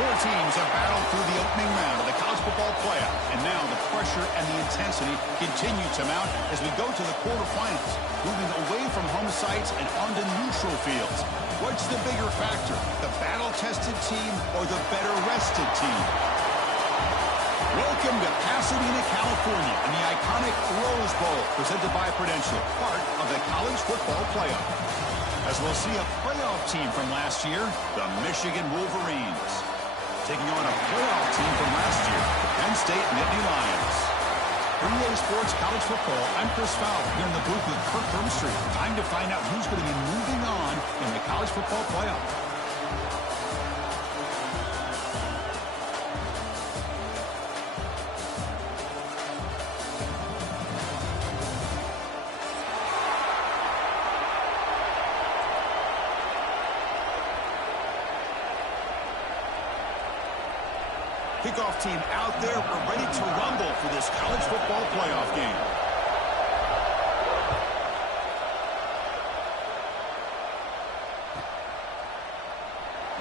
Four teams have battled through the opening round of the college football playoff, and now the pressure and the intensity continue to mount as we go to the quarterfinals, moving away from home sites and onto neutral fields. What's the bigger factor, the battle-tested team or the better-rested team? Welcome to Pasadena, California, and the iconic Rose Bowl, presented by Prudential, part of the college football playoff. As we'll see a playoff team from last year, the Michigan Wolverines, taking on a playoff team from last year, the Penn State Nittany Lions. For EA Sports College Football, I'm Chris Fowler, here in the booth with Kirk Hermstreet. Time to find out who's going to be moving on in the college football playoff. Kickoff team out there. We're ready to rumble for this college football playoff game.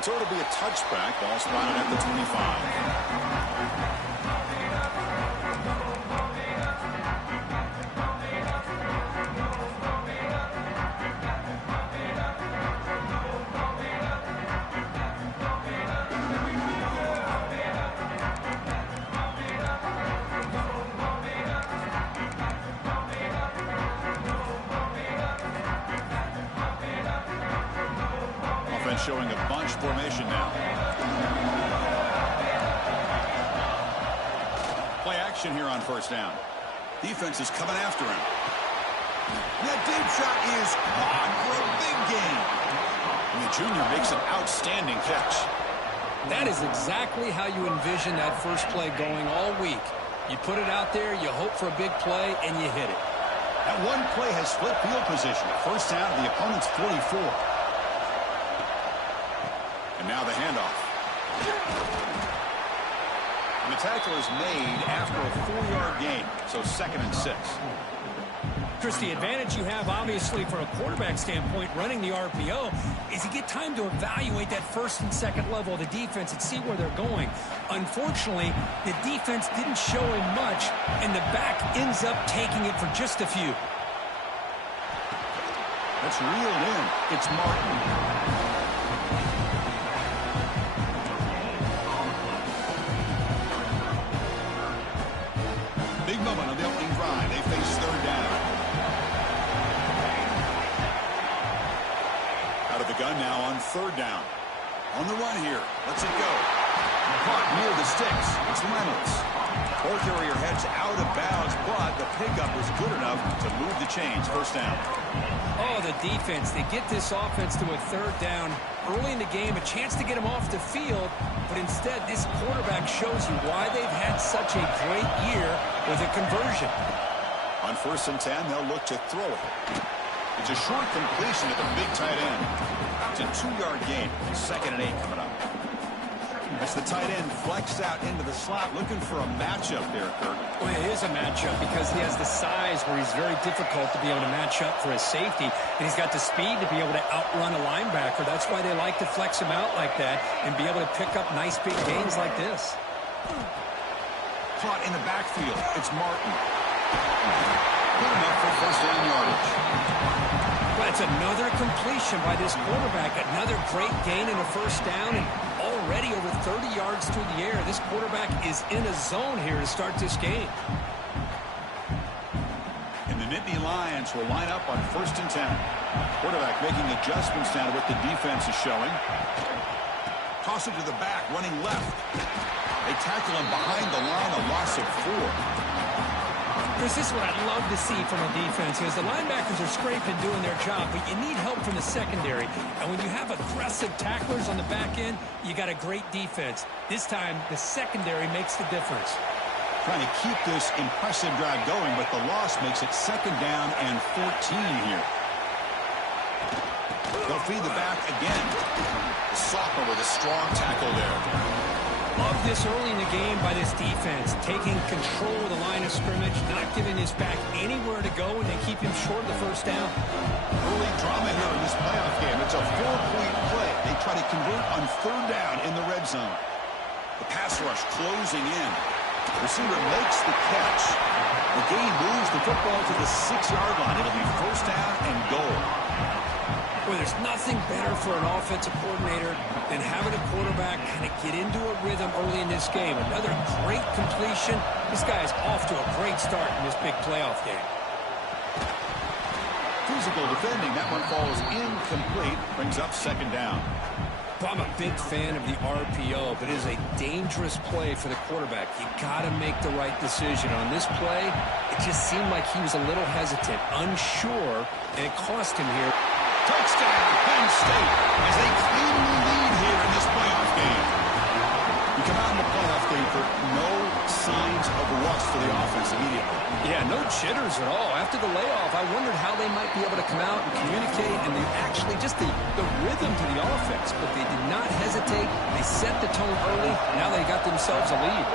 So it'll be a touchback. Ball spotted at the 25. Showing a bunch formation now. Play action here on first down. Defense is coming after him. That deep shot is caught for a big gain. And the junior makes an outstanding catch. That is exactly how you envision that first play going all week. You put it out there, you hope for a big play, and you hit it. That one play has split field position. First down at the opponent's 44. And now the handoff. And the tackle is made after a 4-yard gain, so 2nd and 6. Chris, the advantage you have, obviously, from a quarterback standpoint, running the RPO, is you get time to evaluate that first and second level of the defense and see where they're going. Unfortunately, the defense didn't show him much, and the back ends up taking it for just a few. That's reeled in. It's Martin. Big moment on the opening drive. They face third down. Out of the gun now on third down. On the run here. Let's it go. Caught near the sticks. It's Reynolds. Ball carrier heads out of bounds, but the pickup is good enough to move the chains. First down. Oh, the defense. They get this offense to a third down early in the game, a chance to get him off the field, but instead this quarterback shows you why they've had such a great year with a conversion. On 1st and 10, they'll look to throw it. It's a short completion at the big tight end. It's a 2-yard gain. 2nd and 8 coming up. As the tight end flexed out into the slot, looking for a matchup there, Kirk. Well, it is a matchup because he has the size where he's very difficult to be able to match up for his safety, and he's got the speed to be able to outrun a linebacker. That's why they like to flex him out like that and be able to pick up nice big gains like this. Caught in the backfield. It's Martin. Good enough for first down yardage. Well, it's another completion by this quarterback. Another great gain in a first down, and already over 30 yards through the air. This quarterback is in a zone here to start this game. And the Nittany Lions will line up on 1st and 10. Quarterback making adjustments now to what the defense is showing. Toss it to the back, running left. They tackle him behind the line, a loss of 4. Chris, this is what I'd love to see from a defense is the linebackers are scraping doing their job, but you need help from the secondary. And when you have aggressive tacklers on the back end, you got a great defense. This time, the secondary makes the difference. Trying to keep this impressive drive going, but the loss makes it 2nd down and 14 here. They'll feed the back again. The sophomore with a strong tackle there. Love this early in the game by this defense, taking control of the line of scrimmage, not giving his back anywhere to go, and they keep him short of the first down. Early drama here in this playoff game. It's a 4-point play. They try to convert on third down in the red zone. The pass rush closing in. The receiver makes the catch. The game moves the football to the 6-yard line. It'll be first down and goal. Boy, there's nothing better for an offensive coordinator than having a quarterback kind of get into a rhythm early in this game. Another great completion. This guy is off to a great start in this big playoff game. Physical defending. That one falls incomplete. Brings up second down. Well, I'm a big fan of the RPO, but it is a dangerous play for the quarterback. You got to make the right decision. On this play, it just seemed like he was a little hesitant, unsure, and it cost him here. Touchdown, Penn State, as they claim the lead here in this playoff game. We come out in the playoff game for no signs of rust for the offense immediately. Yeah, no jitters at all. After the layoff, I wondered how they might be able to come out and communicate, and they actually just the rhythm to the offense, but they did not hesitate. They set the tone early. Now they got themselves a lead.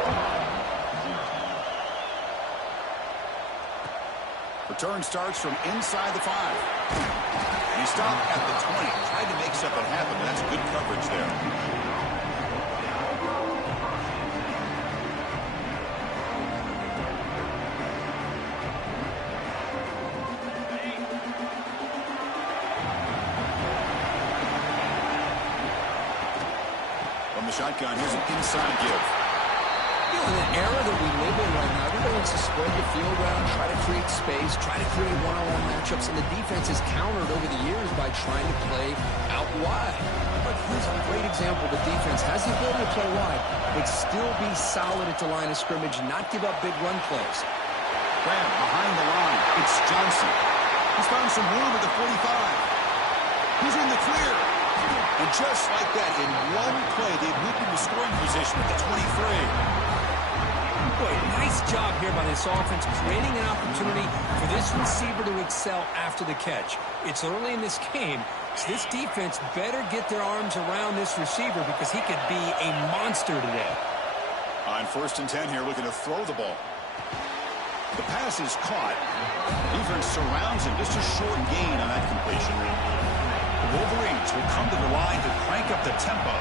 Return starts from inside the 5. He stopped at the 20. Tried to make something happen, but that's good coverage there. From the shotgun, here's an inside give. You know, in the era that we live in right now, everybody wants to spread the field around, try to create space, try to create one-on-one matchups, and the defense has countered over the years by trying to play out wide. But here's a great example. The defense has the ability to play wide, but still be solid at the line of scrimmage, not give up big run plays. Grab behind the line. It's Johnson. He's found some room at the 45. He's in the clear. And just like that, in one play, they've moved into scoring position at the 23. Boy, nice job here by this offense, creating an opportunity for this receiver to excel after the catch. It's early in this game, so this defense better get their arms around this receiver because he could be a monster today. On 1st and 10 here, looking to throw the ball. The pass is caught. Defense surrounds him. Just a short gain on that completion. The Wolverines will come to the line to crank up the tempo.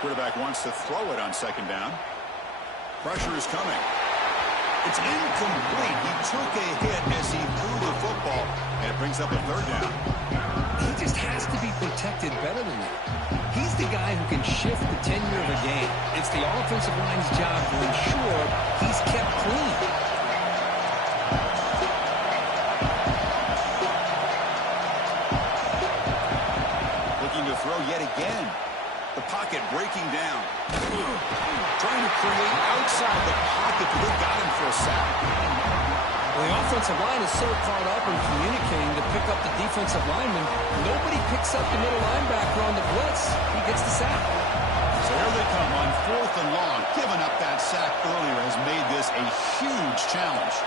Quarterback wants to throw it on 2nd down. Pressure is coming. It's incomplete. He took a hit as he threw the football, and it brings up a 3rd down. He just has to be protected better than that. He's the guy who can shift the tenure of a game. It's the offensive line's job to ensure he's kept clean. Looking to throw yet again. The pocket breaking down. Trying to create outside the pocket, but they got him for a sack. Well, the offensive line is so caught up in communicating to pick up the defensive lineman. Nobody picks up the middle linebacker on the blitz. He gets the sack. So here they come on 4th and long. Giving up that sack earlier has made this a huge challenge.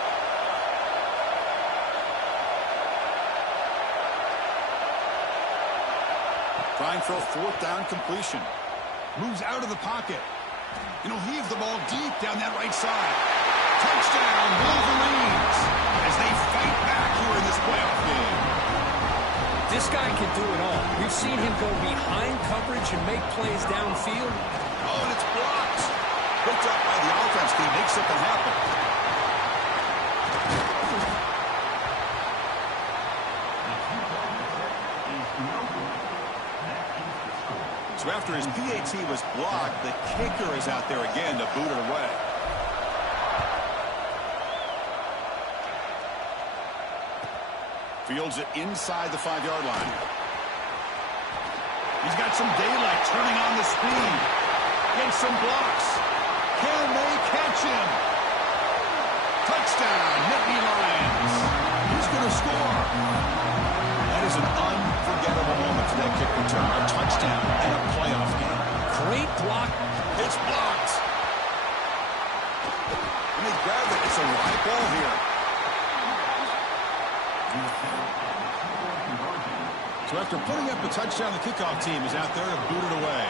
Trying for a 4th down completion. Moves out of the pocket. And he'll heave the ball deep down that right side. Touchdown, Wolverines, as they fight back here in this playoff game. This guy can do it all. We've seen him go behind coverage and make plays downfield. Oh, and it's blocked. Picked up by the offense. Can he make something happen? So after his PAT was blocked, the kicker is out there again to boot it away. Fields it inside the 5-yard line. He's got some daylight, turning on the speed. Gets some blocks. Can they catch him? Touchdown, Nittany Lions. Who's going to score? That is an unforgettable moment for that kick return. A touchdown and a playoff game. Great block. It's blocked. And they grab it. It's a live ball here. So after putting up a touchdown, the kickoff team is out there to boot it away.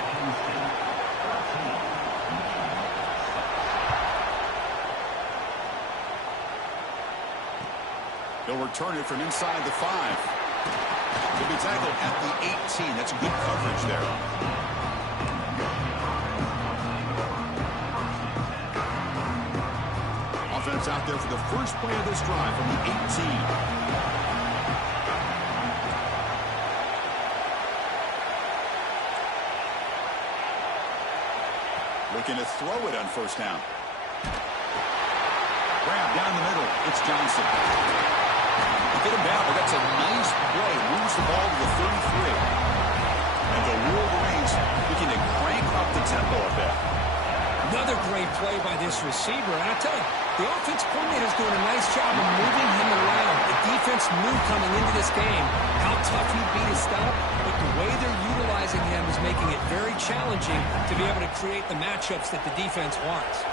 They'll return it from inside the 5. He'll be tackled at the 18. That's good coverage there. offense out there for the first play of this drive from the 18. Looking to throw it on first down. Grab down the middle. It's Johnson. They get him down, but that's a nice play. Moves the ball to the 33. And the Wolverines looking to crank up the tempo a bit. Another great play by this receiver. And I tell you, the offense coordinator is doing a nice job of moving him around. The defense knew coming into this game how tough he'd be to stop, but the way they're utilizing him is making it very challenging to be able to create the matchups that the defense wants.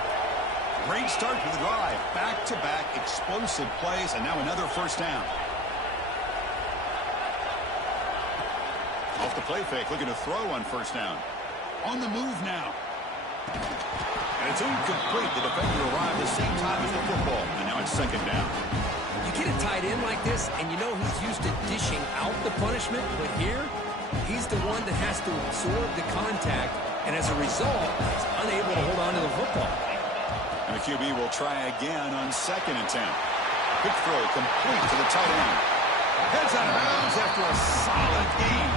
Great start to the drive. Back-to-back explosive plays, and now another first down. Off the play fake, looking to throw on first down. On the move now. And it's incomplete. The defender arrived the same time as the football, and now it's second down. You get a tight end like this, and you know he's used to dishing out the punishment, but here, he's the one that has to absorb the contact, and as a result, he's unable to hold on to the football. And the QB will try again on 2nd and 10. Quick throw complete to the tight end. Heads out of bounds after a solid game.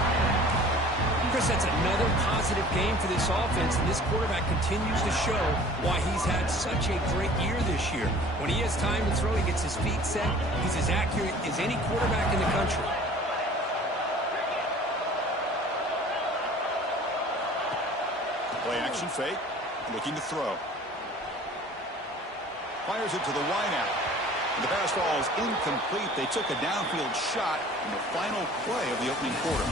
Chris, that's another positive game for this offense, and this quarterback continues to show why he's had such a great year this year. When he has time to throw, he gets his feet set. He's as accurate as any quarterback in the country. Play action fake, looking to throw. Fires it to the wideout. And the pass falls incomplete. They took a downfield shot in the final play of the opening quarter.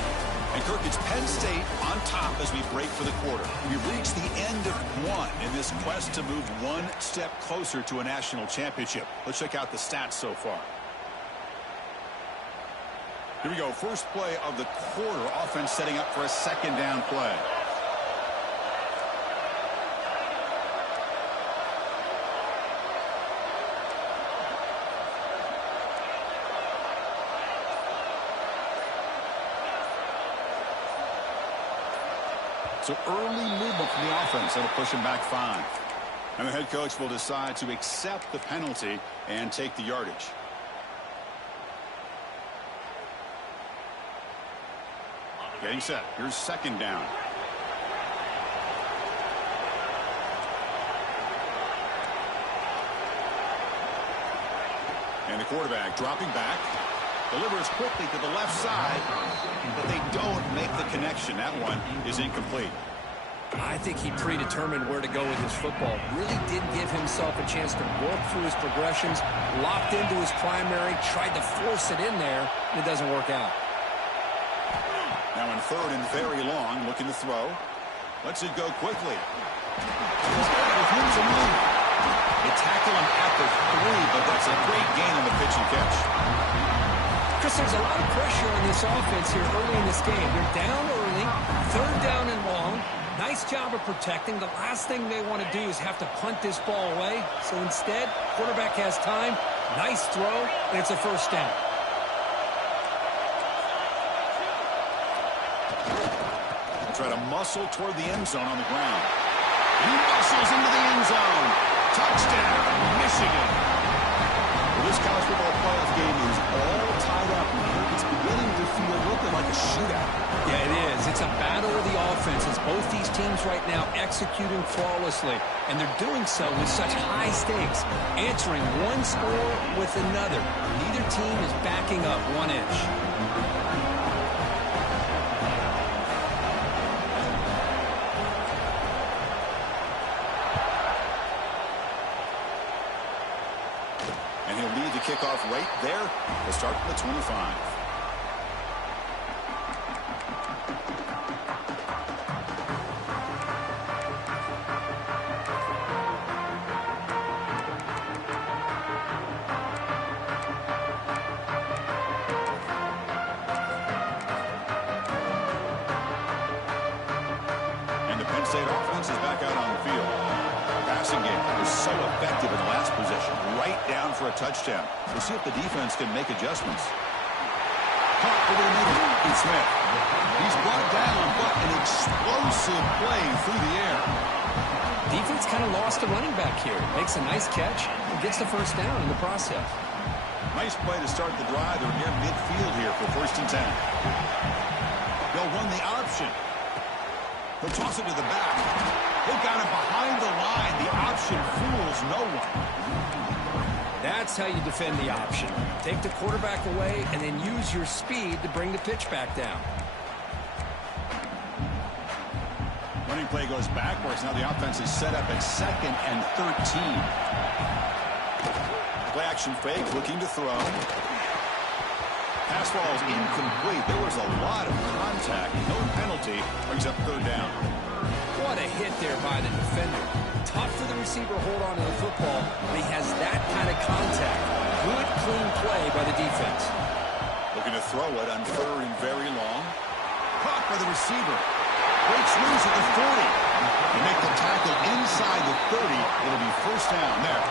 And Kirk, it's Penn State on top as we break for the quarter. We've reached the end of one in this quest to move one step closer to a national championship. Let's check out the stats so far. Here we go. First play of the quarter. Offense setting up for a second down play. So early movement from the offense that'll push him back 5. And the head coach will decide to accept the penalty and take the yardage. Getting set. Here's second down. And the quarterback dropping back. Delivers quickly to the left side, but they don't make the connection. That one is incomplete. I think he predetermined where to go with his football. Really didn't give himself a chance to work through his progressions, locked into his primary, tried to force it in there, and it doesn't work out. Now in 3rd and very long, looking to throw. Lets it go quickly. They tackle him at the 3, but that's a great gain on the pitch and catch. Chris, there's a lot of pressure on this offense here early in this game. They're down early, 3rd down and long. Nice job of protecting. The last thing they want to do is have to punt this ball away. So instead, quarterback has time. Nice throw, and it's a first down. Try to muscle toward the end zone on the ground. He muscles into the end zone. Touchdown, Michigan. Well, this college football playoff game is all tied up. It's beginning to feel a little bit like a shootout. Yeah, it is. It's a battle of the offenses. Both these teams right now executing flawlessly, and they're doing so with such high stakes, answering one score with another. Neither team is backing up 1 inch. And he'll lead the kickoff right there to start the 25. And the Penn State offense is back out on the field. Passing game was so effective in the last possession, right down for a touchdown. We'll see if the defense can make adjustments. Caught over the middle, it's Smith. He's brought down, but an explosive play through the air. Defense kind of lost a running back here. Makes a nice catch and gets the first down in the process. Nice play to start the drive. They're near midfield here for 1st and 10. They'll run the option. They'll toss it to the back. They've got it behind the line. The option fools no one. That's how you defend the option. Take the quarterback away and then use your speed to bring the pitch back down. Running play goes backwards. Now the offense is set up at 2nd and 13. Play action fake, looking to throw. Pass ball is incomplete. There was a lot of contact. No penalty. Brings up 3rd down. What a hit there by the defender. Tough for the receiver to hold on to the football, but he has that kind of contact. Good, clean play by the defense. Looking to throw it on 3rd and very long. Caught by the receiver. Breaks loose at the 40. They make the tackle inside the 30. It'll be 1st down there.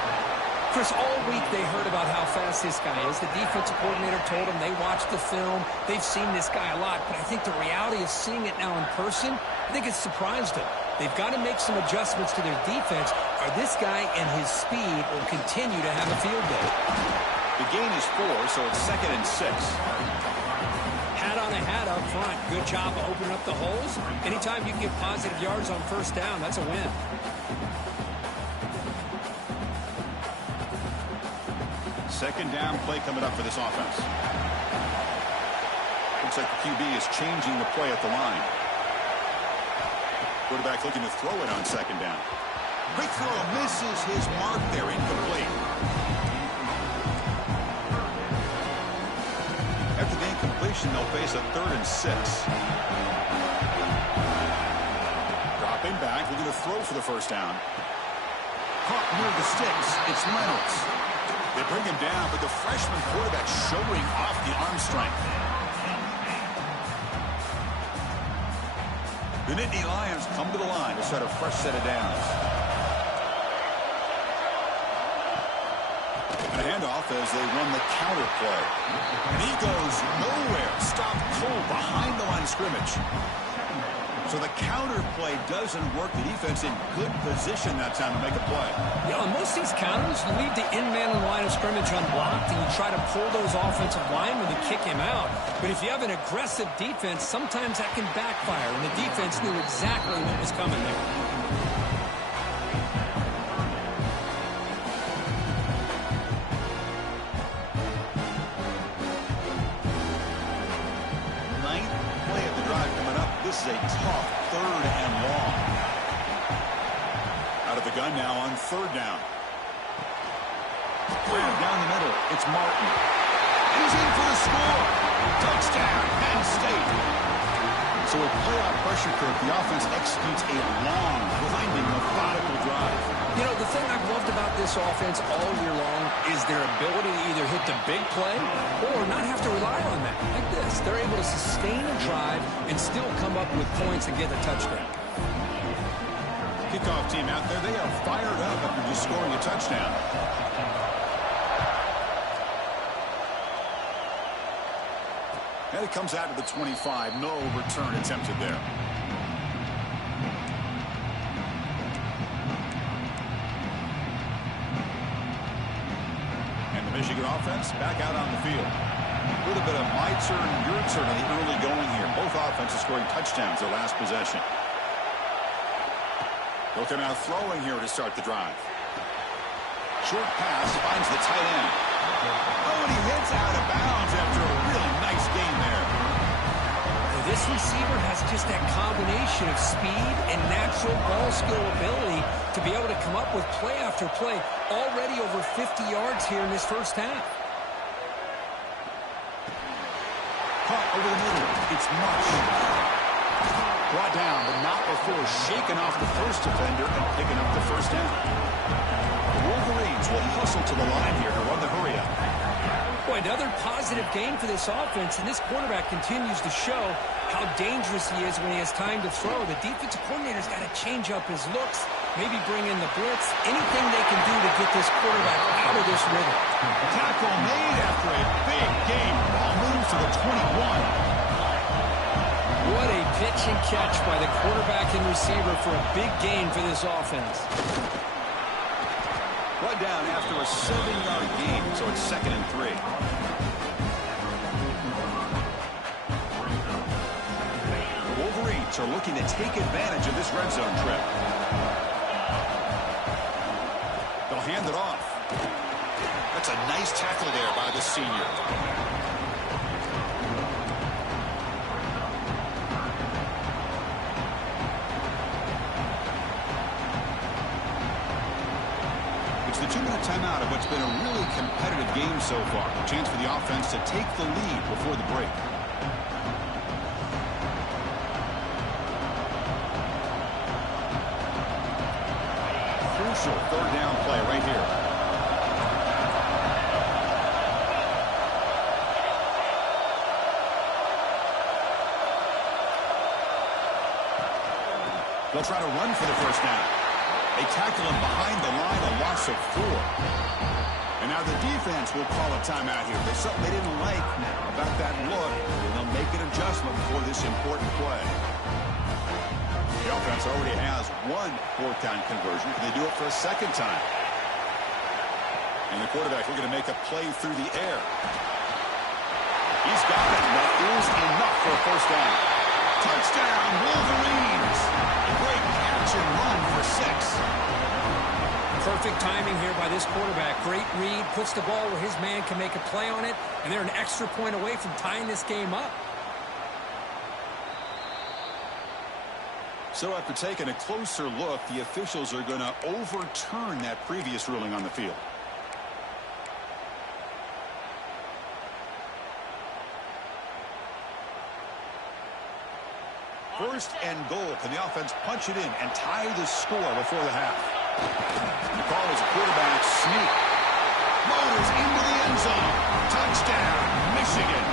Chris, all week they heard about how fast this guy is. The defensive coordinator told them they watched the film. They've seen this guy a lot, but I think the reality of seeing it now in person, I think it's surprised them. They've got to make some adjustments to their defense, or this guy and his speed will continue to have a field day. The gain is 4, so it's 2nd and 6. Hat on a hat up front. Good job of opening up the holes. Anytime you can get positive yards on 1st down, that's a win. Second down play coming up for this offense. Looks like the QB is changing the play at the line. Quarterback looking to throw it on 2nd down. Quick throw, misses his mark there, incomplete. After the incompletion, they'll face a 3rd and 6. Dropping back, looking to throw for the 1st down. Caught near the sticks. It's Reynolds. They bring him down, but the freshman quarterback showing off the arm strength. The Nittany Lions come to the line to set a fresh set of downs. And a handoff as they run the counter play. And he goes nowhere. Stopped cold behind the line of scrimmage. So the counter play doesn't work. The defense in good position that time to make a play. Yeah, on most of these counters, you leave the in-man in line of scrimmage unblocked, and you try to pull those offensive linemen to kick him out. But if you have an aggressive defense, sometimes that can backfire, and the defense knew exactly what was coming there. This is a tough 3rd and long. Out of the gun now on 3rd down. Down the middle, it's Martin. He's in for the score. Touchdown, Penn State. So with playoff pressure curve, the offense executes a long, winding, methodical drive. You know, the thing I've loved about this offense all year long is their ability to either hit the big play or not have to rely on that. Like this, they're able to sustain a drive and still come up with points and get a touchdown. Kickoff team out there, they are fired up after just scoring a touchdown. And it comes out to the 25. No return attempted there. Michigan offense back out on the field. A little bit of my turn, your turn in the early going here. Both offenses scoring touchdowns their last possession. They'll come out throwing here to start the drive. Short pass finds the tight end. Oh, and he hits out of bounds after a really nice game there. This receiver has just that combination of speed and natural ball skill ability to be able to come up with play after play. Already over 50 yards here in this 1st half. Caught over the middle. It's Marsh. Brought down, but not before shaking off the first defender and picking up the 1st down. The Wolverines will hustle to the line here to run the hurry up. Boy, another positive game for this offense, and this quarterback continues to show how dangerous he is when he has time to throw. The defensive coordinator's got to change up his looks, maybe bring in the blitz, anything they can do to get this quarterback out of this rhythm. Tackle made after a big game. Ball moves to the 21. What a pitch and catch by the quarterback and receiver for a big gain for this offense. Brought down after a 7-yard gain, so it's 2nd and 3. The Wolverines are looking to take advantage of this red zone trip. They'll hand it off. That's a nice tackle there by the senior. It's the 2-minute timeout of what's been a really competitive game so far. A chance for the offense to take the lead before the break. Crucial 3rd down play right here. They'll try to run for the 1st down. They tackle him behind the line, a loss of 4. And now the defense will call a timeout here. There's something they didn't like about that look, and they'll make an adjustment for this important play. The offense already has 1 4th down conversion. Can they do it for a 2nd time? And the quarterback looking to make a play through the air. He's got it. That is enough for a 1st down. Touchdown, Wolverines! A great catch and run for 6. Perfect timing here by this quarterback. Great read, puts the ball where his man can make a play on it, and they're an extra point away from tying this game up. So after taking a closer look, the officials are going to overturn that previous ruling on the field. First and goal. Can the offense punch it in and tie the score before the half? The call is a quarterback sneak. Motors into the end zone. Touchdown, Michigan.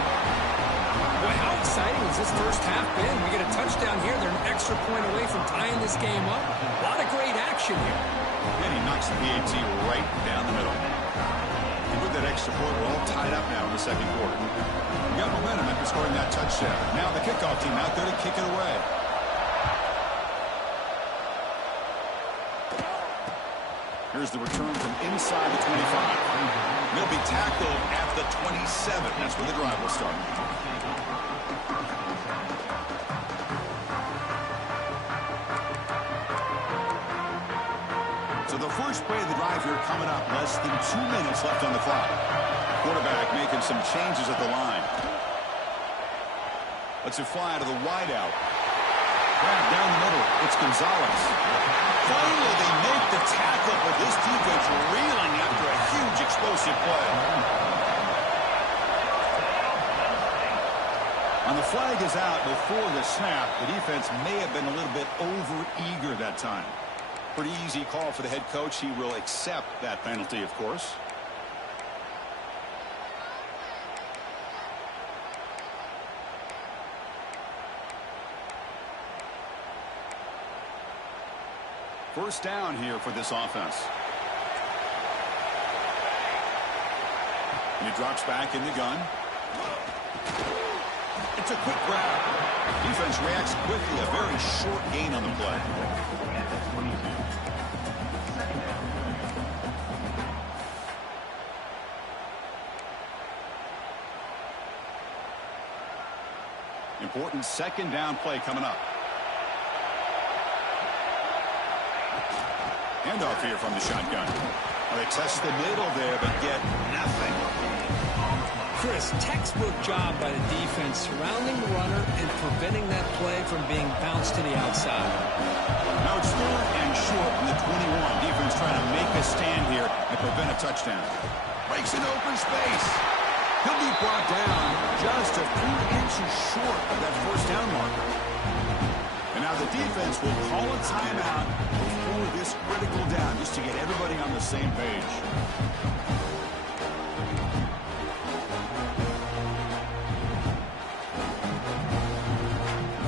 Boy, how exciting has this first half been? We get a touchdown here. They're an extra point away from tying this game up. A lot of great action here. And he knocks the PAT right down the middle. And with that extra point, we're all tied up now in the 2nd quarter. We got momentum after scoring that touchdown. Now the kickoff team out there to kick it away. Here's the return from inside the 25. He'll be tackled at the 27. That's where the drive will start. So the first play of the drive here coming up. Less than 2 minutes left on the clock. Quarterback making some changes at the line. Lets it fly to the wideout. Grab down the middle. It's Gonzalez. Finally, they make the tackle, but this defense reeling after a huge explosive play. And the flag is out before the snap. The defense may have been a little bit over-eager that time. Pretty easy call for the head coach. He will accept that penalty, of course. First down here for this offense. And he drops back in the gun. It's a quick grab. Defense reacts quickly. A very short gain on the play. Important 2nd down play coming up. Handoff here from the shotgun. Well, they test the middle there, but get nothing. Chris, textbook job by the defense surrounding the runner and preventing that play from being bounced to the outside. Now it's 3rd and short from the 21. Defense trying to make a stand here and prevent a touchdown. Breaks an open space. He'll be brought down just a few inches short of that 1st down marker. And now the defense will call a timeout before this critical down, just to get everybody on the same page.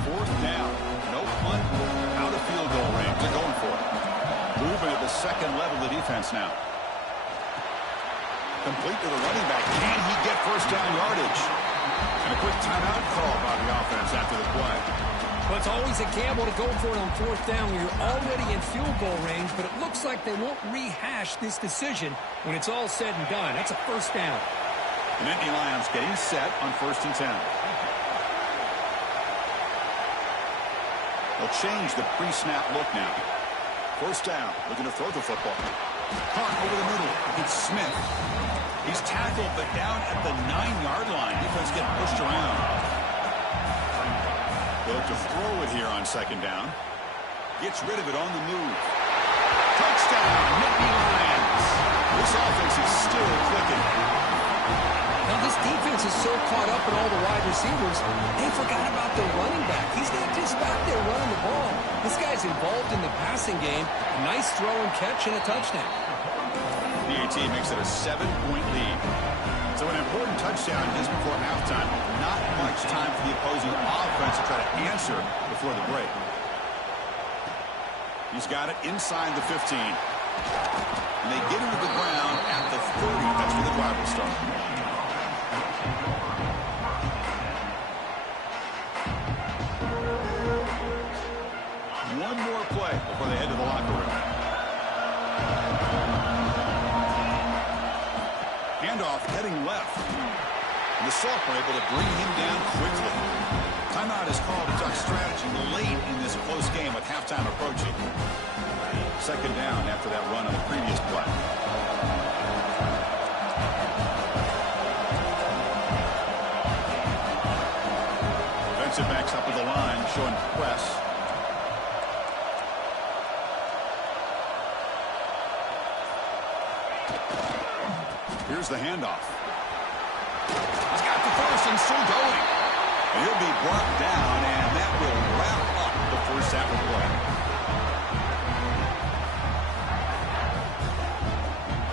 Fourth down, no punt, out of field goal range. They're going for it. Moving at the 2nd level of the defense now. Complete to the running back. Can he get 1st down yardage? And a quick timeout call by the offense after the play. Well, it's always a gamble to go for it on fourth down when you're already in field goal range, but it looks like they won't rehash this decision when it's all said and done. That's a first down. The Nittany Lions getting set on 1st and 10. They'll change the pre-snap look now. First down, looking to throw the football. Caught over the middle. It's Smith. He's tackled, but down at the 9-yard line. Defense getting pushed around. They'll look to throw it here on 2nd down. Gets rid of it on the move. Touchdown, Nittany Lions. This offense is still clicking. Now, this defense is so caught up in all the wide receivers, they forgot about their running back. He's not just back there running the ball. This guy's involved in the passing game. A nice throw and catch and a touchdown. The AT makes it a 7-point lead. So an important touchdown just before halftime. Not much time for the opposing offense to try to answer before the break. He's got it inside the 15. And they get him to the ground at the 30. That's where the drive will start. One more play before they head to the locker room. Handoff heading left. And the Sophomore able to bring him down quickly. Timeout is called to talk strategy late in this close game with halftime approaching. 2nd down after that run on the previous play. Defensive backs up with the line, showing press. Here's the handoff. He's got the first and still going. And he'll be brought down, and that will wrap up the first half of play.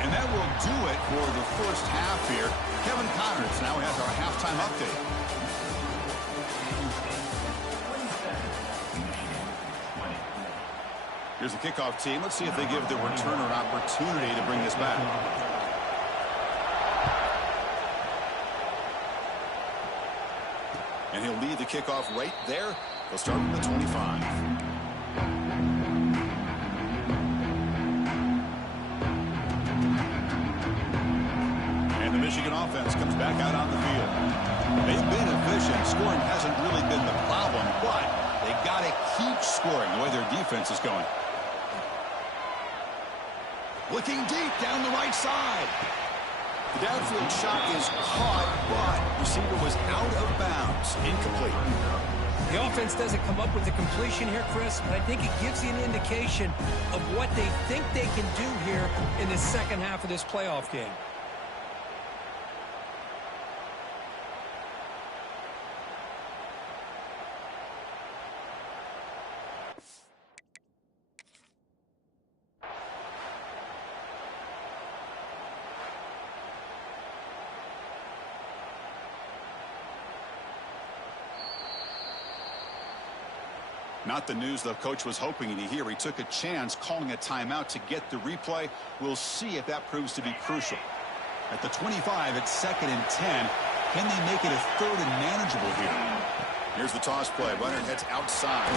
And that will do it for the first half here. Kevin Connors now has our halftime update. Here's the kickoff team. Let's see if they give the returner an opportunity to bring this back. And he'll lead the kickoff right there. They'll start from the 25. And the Michigan offense comes back out on the field. They've been efficient. Scoring hasn't really been the problem, but they got to keep scoring the way their defense is going. Looking deep down the right side. The downfield shot is caught, but receiver was out of bounds. Incomplete. The offense doesn't come up with the completion here, Chris, but I think it gives you an indication of what they think they can do here in the second half of this playoff game. Not the news the coach was hoping to hear. He took a chance calling a timeout to get the replay. We'll see if that proves to be crucial. At the 25, it's 2nd and 10. Can they make it a 3rd and manageable here? Here's the toss play. Runner heads outside.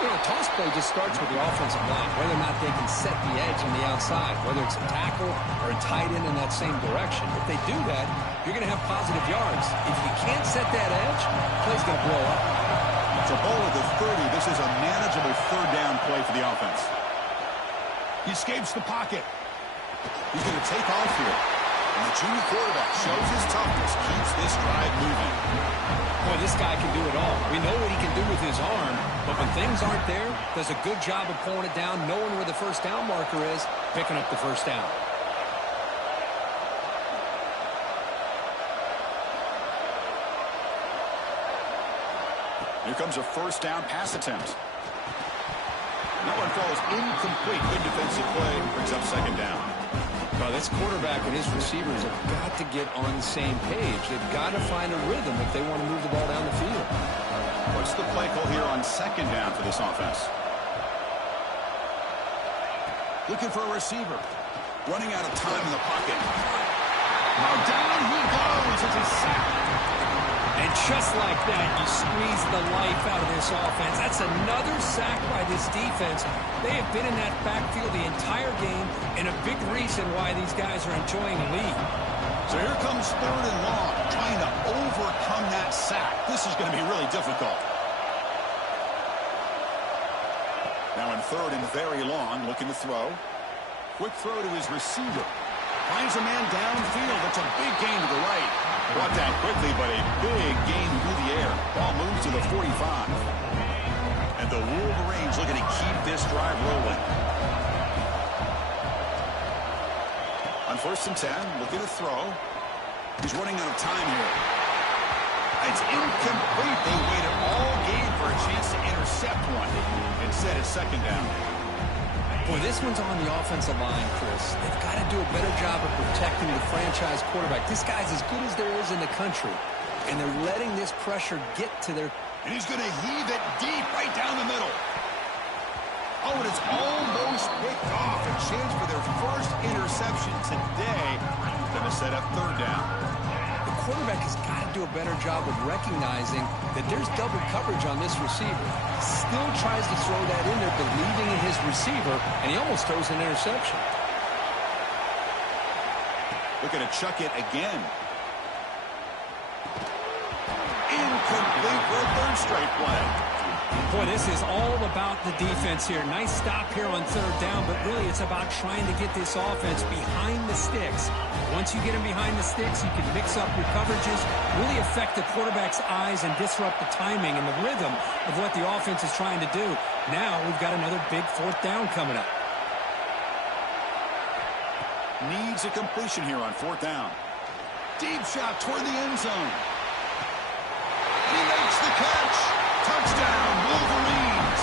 You know, a toss play just starts with the offensive line, whether or not they can set the edge on the outside, whether it's a tackle or a tight end in that same direction. If they do that, you're going to have positive yards. If you can't set that edge, the play's going to blow up. So ball at the 30. This is a manageable 3rd down play for the offense. He escapes the pocket. He's going to take off here. And the junior quarterback shows his toughness, keeps this drive moving. Boy, this guy can do it all. We know what he can do with his arm, but when things aren't there, does a good job of pulling it down, knowing where the first down marker is, picking up the first down. Here comes a first down pass attempt. That one falls incomplete. Good defensive play. Brings up 2nd down. Well, this quarterback and his receivers have got to get on the same page. They've got to find a rhythm if they want to move the ball down the field. What's the play call here on 2nd down for this offense? Looking for a receiver. Running out of time in the pocket. Now down he goes. It's a sack. And just like that, you squeeze the life out of this offense. That's another sack by this defense. They have been in that backfield the entire game, and a big reason why these guys are enjoying a lead. So here comes 3rd and long, trying to overcome that sack. This is going to be really difficult. Now in 3rd and very long, looking to throw. Quick throw to his receiver. Finds a man downfield. That's a big gain to the right. Brought down quickly, but a big gain through the air. Ball moves to the 45. And the Wolverines looking to keep this drive rolling. On 1st and 10, looking to throw. He's running out of time here. It's incomplete. They waited all game for a chance to intercept one. Instead, it's 2nd down. Boy, this one's on the offensive line, Chris. They've got to do a better job of protecting the franchise quarterback. This guy's as good as there is in the country, and they're letting this pressure get to their... And he's going to heave it deep right down the middle. Oh, and it's almost picked off. A chance for their first interception today. Going to set up 3rd down. The quarterback has got to do a better job of recognizing that there's double coverage on this receiver. He still tries to throw that in there, believing in his receiver, and he almost throws an interception. Looking to chuck it again. Incomplete for a 3rd straight play. Boy, this is all about the defense here. Nice stop here on 3rd down, but really it's about trying to get this offense behind the sticks. Once you get them behind the sticks, you can mix up your coverages, really affect the quarterback's eyes and disrupt the timing and the rhythm of what the offense is trying to do. Now we've got another big 4th down coming up. Needs a completion here on 4th down. Deep shot toward the end zone. And he makes the catch. Touchdown, Wolverines.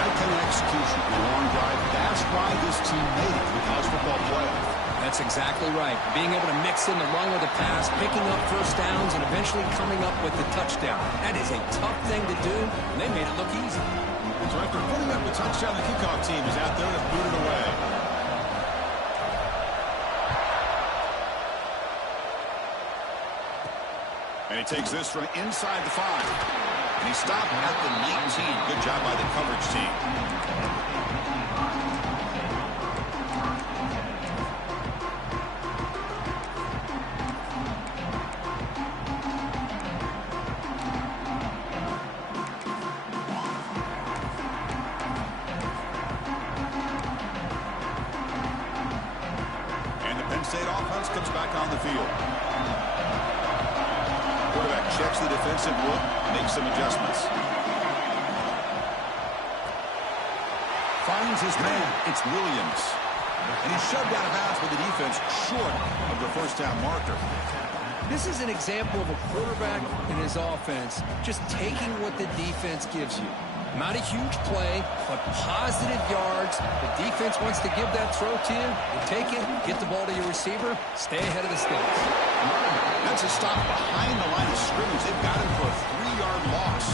That kind of execution, a long drive. That's why this team made it to the college football playoff. That's exactly right. Being able to mix in the run with the pass, picking up 1st downs, and eventually coming up with the touchdown. That is a tough thing to do, and they made it look easy. So after putting up the touchdown, the kickoff team is out there to boot it away. And he takes this from inside the 5. And he stopped at the 19. Good job by the coverage team. And the Penn State offense comes back on the field. Quarterback checks the defensive look, makes some adjustments. Finds his man. It's Williams. And he's shoved out of bounds with the defense short of the 1st down marker. This is an example of a quarterback and his offense just taking what the defense gives you. Not a huge play, but positive yards. The defense wants to give that throw to you. You take it, get the ball to your receiver, stay ahead of the sticks. That's a stop behind the line of scrimmage. They've got him for a 3-yard loss.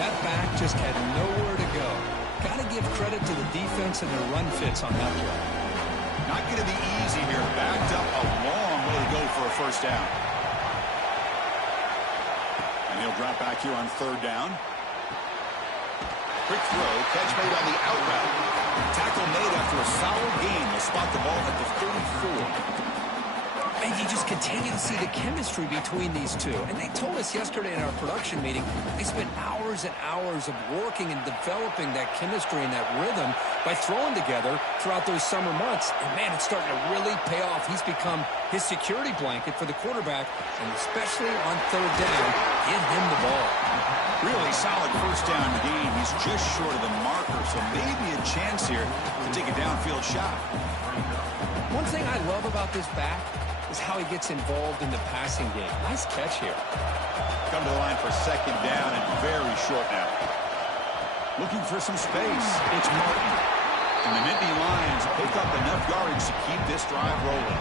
That back just had nowhere to go. Got to give credit to the defense and their run fits on that play. Not going to be easy here. Backed up a long way to go for a 1st down. And he'll drop back here on 3rd down. Quick throw, catch made on the out route. Tackle made after a solid gain. They'll spot the ball at the 34. And you just continue to see the chemistry between these two. And they told us yesterday in our production meeting, they spent hours and hours of working and developing that chemistry and that rhythm by throwing together throughout those summer months. And, man, it's starting to really pay off. He's become his security blanket for the quarterback, and especially on 3rd down, get him the ball. Really solid 1st down gain. He's just short of the marker, so maybe a chance here to take a downfield shot. One thing I love about this back is how he gets involved in the passing game. Nice catch here. Come to the line for 2nd down and very short now. Looking for some space. It's Martin. And the Nittany Lions pick up enough yardage to keep this drive rolling.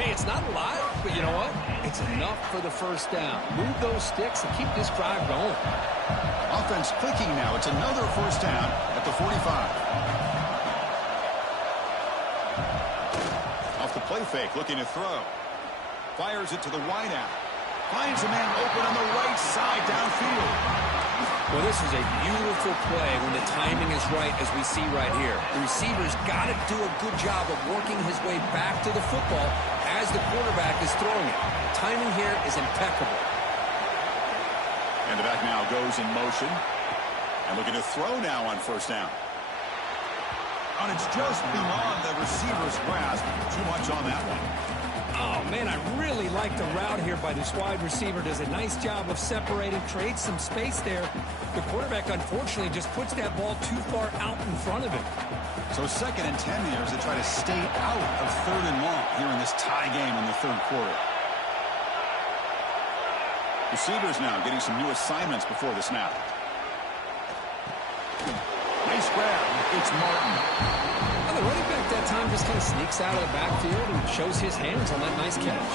Hey, it's not a lot, but you know what? It's enough for the 1st down. Move those sticks and keep this drive going. Offense clicking now. It's another 1st down at the 45. Off the play fake, looking to throw. Fires it to the wideout. Finds a man open on the right side downfield. Well, this is a beautiful play when the timing is right, as we see right here. The receiver's got to do a good job of working his way back to the football as the quarterback is throwing it. Timing here is impeccable. And the back now goes in motion. And looking to throw now on first down. And it's just beyond the receiver's grasp. Too much on that one. Oh, man, I really like the route here by this wide receiver. Does a nice job of separating, creates some space there. The quarterback, unfortunately, just puts that ball too far out in front of him. So 2nd and 10 here as they try to stay out of 3rd and long here in this tie game in the 3rd quarter. Receivers now getting some new assignments before the snap. Nice grab. It's Martin. Well, the running back that time just kind of sneaks out of the backfield and shows his hands on that nice catch.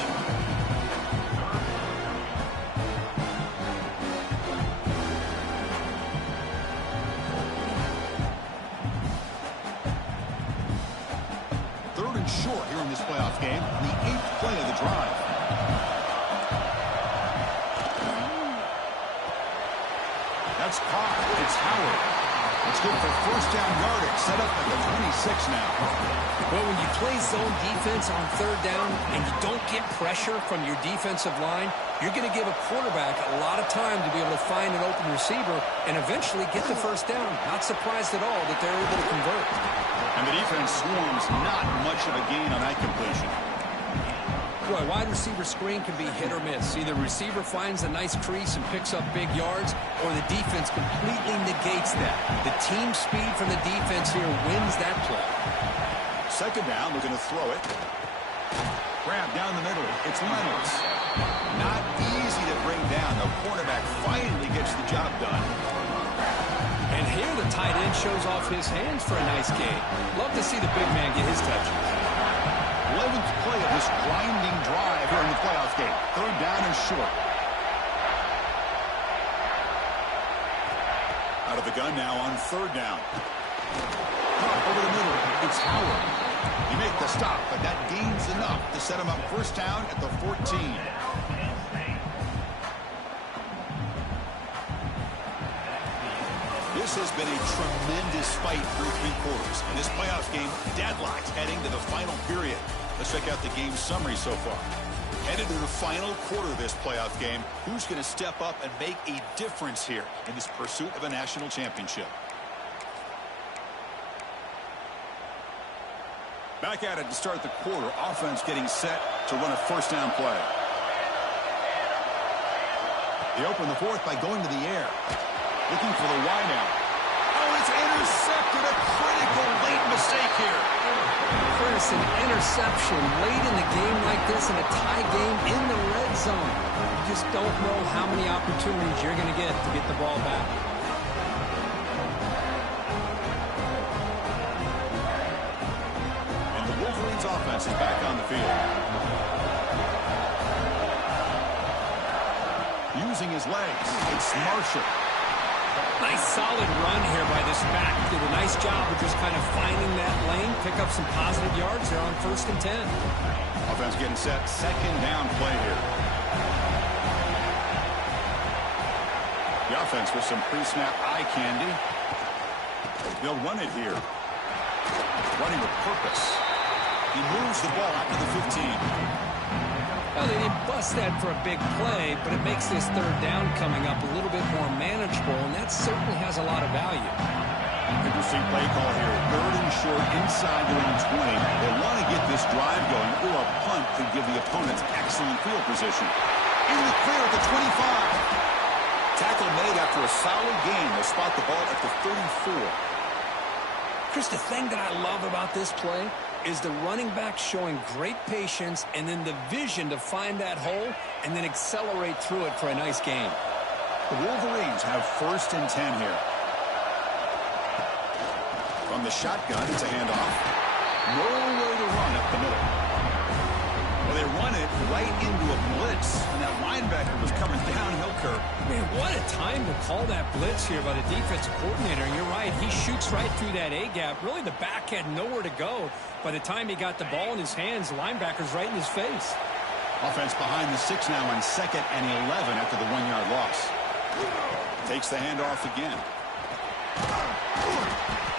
Third and short here in this playoff game. The 8th play of the drive. That's caught. It's Howard. It's good for first down yardage. Set up at the 26 now. Well, when you play zone defense on 3rd down and you don't get pressure from your defensive line, you're going to give a quarterback a lot of time to be able to find an open receiver and eventually get the first down. Not surprised at all that they're able to convert. And the defense swarms not much of a gain on that completion. Boy, wide receiver screen can be hit or miss. Either receiver finds a nice crease and picks up big yards, or the defense completely negates that. The team speed from the defense here wins that play. 2nd down, looking to throw it. Grab down the middle. It's Reynolds. Not easy to bring down. The cornerback finally gets the job done. And here the tight end shows off his hands for a nice gain. Love to see the big man get his touches. 11th play of this grinding drive here in the playoff game. 3rd down and short. Out of the gun now on 3rd down. Up over the middle. It's Howard. He made the stop, but that gains enough to set him up first down at the 14. This has been a tremendous fight through 3 quarters. In this playoff game, deadlocked heading to the final period. Let's check out the game summary so far. Headed to the final quarter of this playoff game, who's going to step up and make a difference here in this pursuit of a national championship? Back at it to start the quarter. Offense getting set to run a first down play. They open the 4th by going to the air. Looking for the wideout. Oh, it's intercepted. A critical late mistake here. Chris, an interception late in the game like this in a tie game in the red zone. You just don't know how many opportunities you're going to get the ball back. And the Wolverines offense is back on the field. Using his legs, it's Marshall. Nice solid run here by this back. Did a nice job of just kind of finding that lane, pick up some positive yards there on 1st and 10. Offense getting set, 2nd down play here. The offense with some pre-snap eye candy. They'll run it here. Running with purpose. He moves the ball out to the 15. Well, they didn't bust that for a big play, but it makes this 3rd down coming up a little bit more manageable, and that certainly has a lot of value. Interesting play call here. 3rd and short inside their own 20. They want to get this drive going, or a punt could give the opponents excellent field position. In the clear at the 25. Tackle made after a solid gain. They'll spot the ball at the 34. Chris, the thing that I love about this play is the running back showing great patience and then the vision to find that hole and then accelerate through it for a nice gain. The Wolverines have 1st and 10 here. From the shotgun, it's a handoff. Nowhere to run up the middle. Well, they run it right into a blitz, and that linebacker was coming downhill curve. Man, what a time to call that blitz here by the defensive coordinator. And you're right, he shoots right through that A-gap. Really, the back had nowhere to go. By the time he got the ball in his hands, the linebacker's right in his face. Offense behind the 6 now on 2nd and 11 after the 1-yard loss. Takes the handoff again.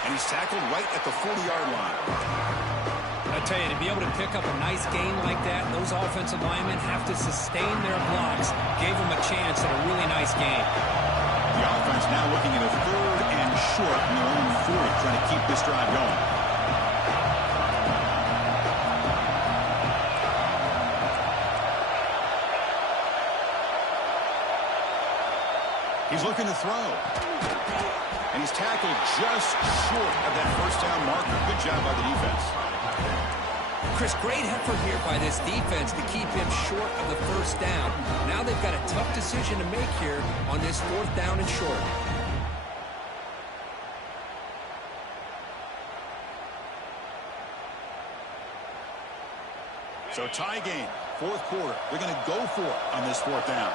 And he's tackled right at the 40-yard line. I tell you, to be able to pick up a nice gain like that, those offensive linemen have to sustain their blocks. Gave them a chance at a really nice game. The offense now looking at a 3rd and short in their own 40, trying to keep this drive going. He's looking to throw. And he's tackled just short of that first down marker. Good job by the defense. Chris, great effort here by this defense to keep him short of the first down. Now they've got a tough decision to make here on this 4th down and short. So tie game, 4th quarter. They're going to go for it on this 4th down.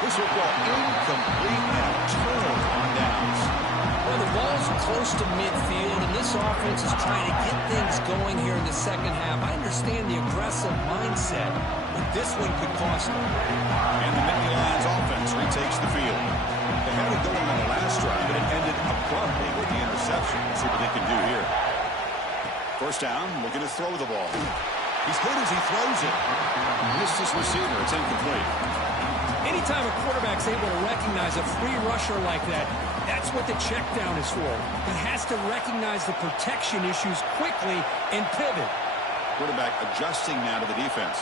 This football incomplete and a turnover on downs. Well, the ball's close to midfield, and this offense is trying to get things going here in the second half. I understand the aggressive mindset, but this one could cost them. And the Nittany Lions offense retakes the field. They had it going on the last drive, but it ended abruptly with the interception. Let's see what they can do here. First down, looking to throw the ball. He's hit as he throws it. Missed his receiver. It's incomplete. Anytime a quarterback's able to recognize a free rusher like that, that's what the check down is for. He has to recognize the protection issues quickly and pivot. Quarterback adjusting now to the defense.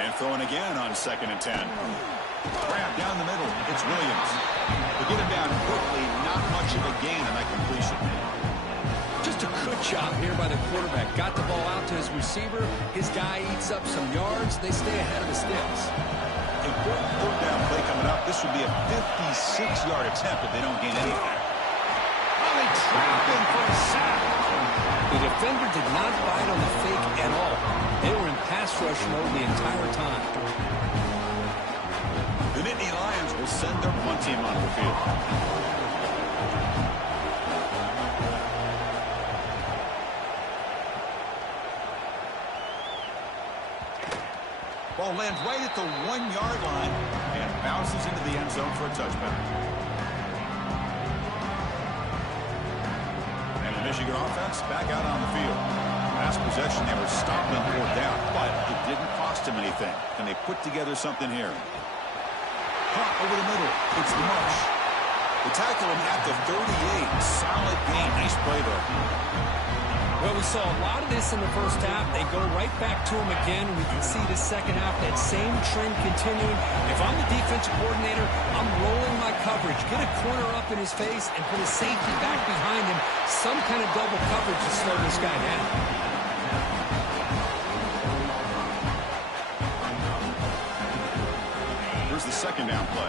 And throwing again on 2nd and 10. Grab down the middle. It's Williams. They get him down quickly. Not much of a gain on that completion. Just a good job here by the quarterback. Got the ball out to his receiver. His guy eats up some yards. They stay ahead of the sticks. Important 3rd down play coming up. This would be a 56-yard attempt if they don't gain anything. Oh, they trap him for a sack. The defender did not bite on the fake at all. They were in pass rush mode the entire time. The Nittany Lions will send their punt team onto the field. Ball lands right at the 1-yard line and bounces into the end zone for a touchback. And the Michigan offense back out on the field. Last possession, they were stopped on 4th down, but it didn't cost them anything. And they put together something here. Caught over the middle. It's the Marsh. They tackle him at the 38. Solid gain. Nice play there. Well, we saw a lot of this in the first half. They go right back to him again. We can see the second half, that same trend continuing. If I'm the defensive coordinator, I'm rolling my coverage. Get a corner up in his face and put a safety back behind him. Some kind of double coverage to slow this guy down. Here's the 2nd down play.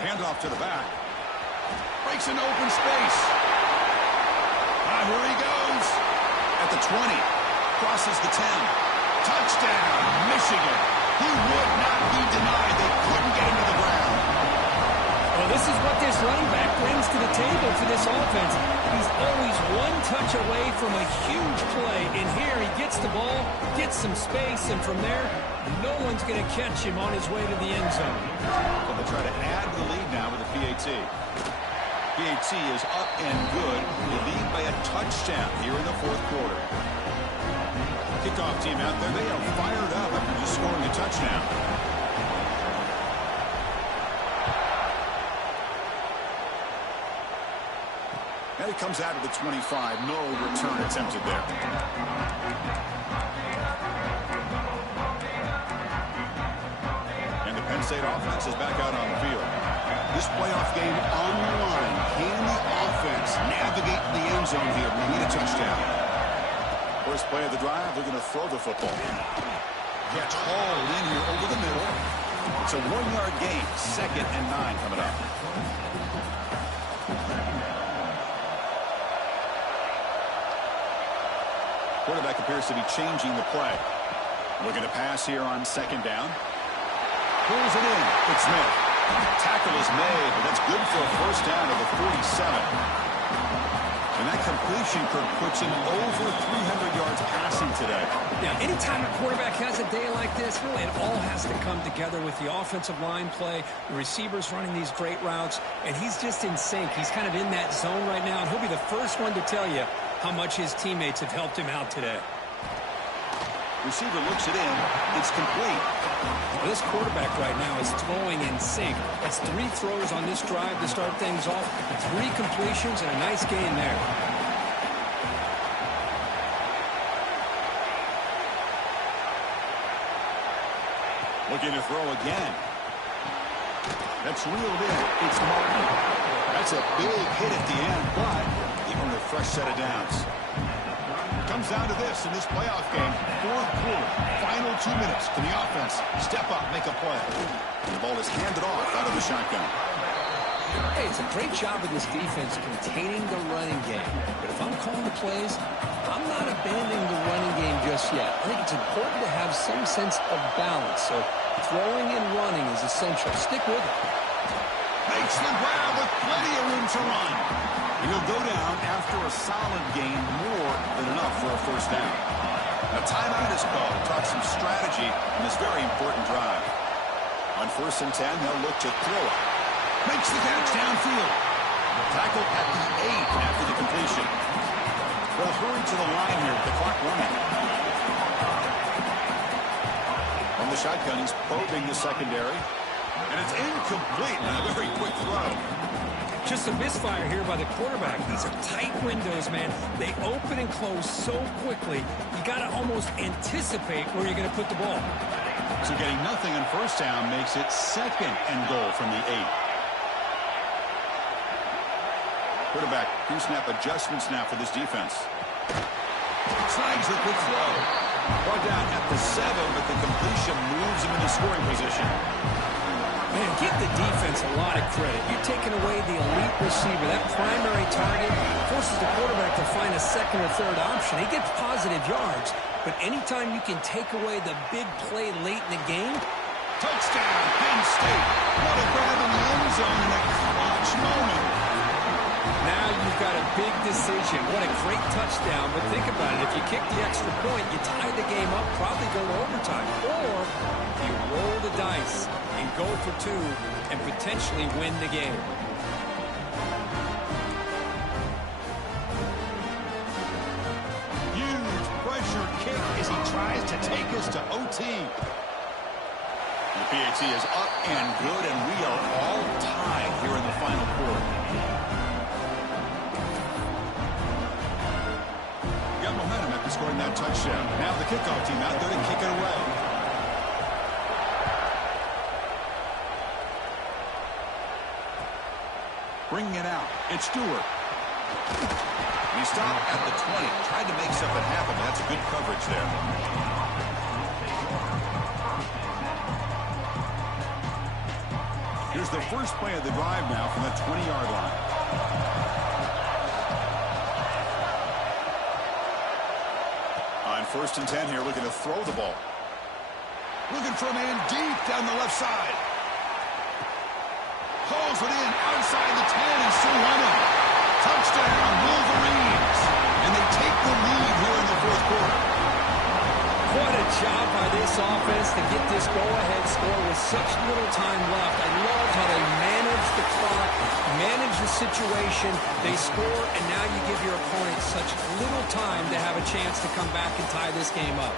Handoff to the back. Breaks into open space. Here he goes. At the 20. Crosses the 10. Touchdown, Michigan. He would not be denied. They couldn't get him to the ground. Well, this is what this running back brings to the table for this offense. He's always one touch away from a huge play. And here he gets the ball, gets some space, and from there, no one's going to catch him on his way to the end zone. So they'll try to add to the lead now with a PAT. PAT is up and good. They lead by a touchdown here in the 4th quarter. Kickoff team out there, they are fired up after just scoring a touchdown. And it comes out of the 25. No return attempted there. And the Penn State offense is back out on the field. This playoff game on the line. Can the offense navigate the end zone here? We need a touchdown. First play of the drive, they're going to throw the football. Gets hauled in here over the middle. It's a 1-yard gain. 2nd and 9 coming up. Quarterback appears to be changing the play. Looking to pass here on second down. Pulls it in. It's Smith. Tackle is made, but that's good for a first down to the 47. And that completion, Kirk, puts him over 300 yards passing today. Yeah, anytime a quarterback has a day like this, really it all has to come together with the offensive line play, the receivers running these great routes, and he's just in sync. He's kind of in that zone right now, and he'll be the first one to tell you how much his teammates have helped him out today. Receiver looks it in. It's complete. Well, this quarterback right now is throwing in sync. That's 3 throws on this drive to start things off. 3 completions and a nice gain there. Looking to throw again. That's reeled in. It's Martin. That's a big hit at the end, but he earned a fresh set of downs. Comes down to this in this playoff game. 4th quarter, final 2 minutes. Can the offense step up, make a play? The ball is handed off out of the shotgun. Hey, it's a great job of this defense containing the running game. But if I'm calling the plays, I'm not abandoning the running game just yet. I think it's important to have some sense of balance. So throwing and running is essential. Stick with it. Makes the grab with plenty of room to run. He'll go down after a solid gain, more than enough for a first down. A timeout is called. Talk some strategy on this very important drive. On 1st and 10, they'll look to throw it. Makes the catch downfield. Tackled at the 8 after the completion. They'll hurry to the line here with the clock running. On the shotgun, he's probing the secondary. And it's incomplete on a very quick throw. Just a misfire here by the quarterback. These are tight windows, man. They open and close so quickly. You got to almost anticipate where you're going to put the ball. So getting nothing on first down makes it 2nd and goal from the 8. Quarterback, pre-snap adjustments now for this defense. Snags the quick throw. Brought down at the 7, but the completion moves him into scoring position. Man, give the defense a lot of credit. You're taking away the elite receiver. That primary target forces the quarterback to find a 2nd or 3rd option. He gets positive yards, but anytime you can take away the big play late in the game. Touchdown, Penn State. What a grab in the end zone in a clutch moment. Now you've got a big decision. What a great touchdown, but think about it. If you kick the extra point, you tie the game up, probably go to overtime. Or you roll the dice and go for 2 and potentially win the game. Huge pressure kick as he tries to take us to OT. The PAT is up and good, and we are all tied here in the final quarter. Got momentum after scoring that touchdown. Now the kickoff team out there to kick it away. Bringing it out. It's Stewart. He stopped at the 20. Tried to make something happen. That's good coverage there. Here's the first play of the drive now from the 20-yard line. On 1st and 10 here, looking to throw the ball. Looking for a man deep down the left side. Calls it in outside the 10 and still running. Touchdown, Wolverines. And they take the lead here in the 4th quarter. What a job by this offense to get this go-ahead score with such little time left. I love how they manage the clock, manage the situation. They score, and now you give your opponent such little time to have a chance to come back and tie this game up.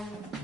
Bye.